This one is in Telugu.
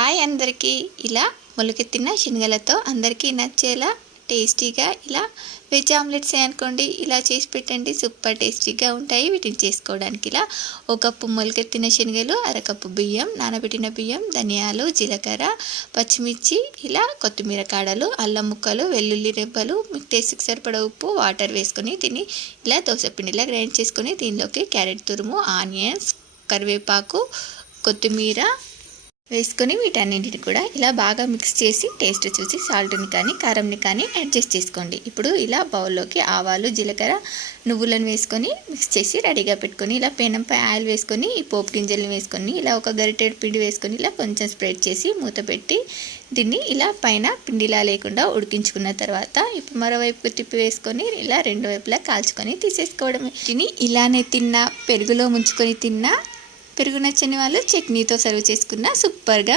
హాయ్ అందరికీ. ఇలా మొలకెత్తిన శనగలతో అందరికీ నచ్చేలా టేస్టీగా ఇలా వెజ్ ఆమ్లెట్స్ అనుకోండి, ఇలా చేసి పెట్టండి. సూపర్ టేస్టీగా ఉంటాయి. వీటిని చేసుకోవడానికి ఇలా ఒక కప్పు మొలకెత్తిన శనగలు, అరకప్పు బియ్యం, నానబెట్టిన బియ్యం, ధనియాలు, జీలకర్ర, పచ్చిమిర్చి, ఇలా కొత్తిమీర కాడలు, అల్లం ముక్కలు, వెల్లుల్లి రెబ్బలు, మీకు టేస్ట్కి సరిపడా ఉప్పు, వాటర్ వేసుకొని దీన్ని ఇలా దోసపిండిలా గ్రైండ్ చేసుకొని దీనిలోకి క్యారెట్ తురుము, ఆనియన్స్, కరివేపాకు, కొత్తిమీర వేసుకొని వీటన్నింటిని కూడా ఇలా బాగా మిక్స్ చేసి టేస్ట్ చూసి సాల్ట్ని కానీ కారంని కానీ అడ్జస్ట్ చేసుకోండి. ఇప్పుడు ఇలా బౌల్లోకి ఆవాలు, జీలకర్ర, నువ్వులను వేసుకొని మిక్స్ చేసి రెడీగా పెట్టుకొని ఇలా పెనంపై ఆయిల్ వేసుకొని ఈ పోపు గింజలను వేసుకొని ఇలా ఒక గరిటెడు పిండి వేసుకొని ఇలా కొంచెం స్ప్రెడ్ చేసి మూత పెట్టి దీన్ని ఇలా పైన పిండిలా లేకుండా ఉడికించుకున్న తర్వాత ఇప్పుడు మరోవైపు తిప్పి వేసుకొని ఇలా రెండు వైపులా కాల్చుకొని తీసేసుకోవడమే. దీన్ని ఇలానే తిన్నా, పెరుగులో ముంచుకొని తిన్నా, పెరుగు నచ్చని వాళ్ళు చట్నీతో సర్వ్ చేసుకున్న సూపర్గా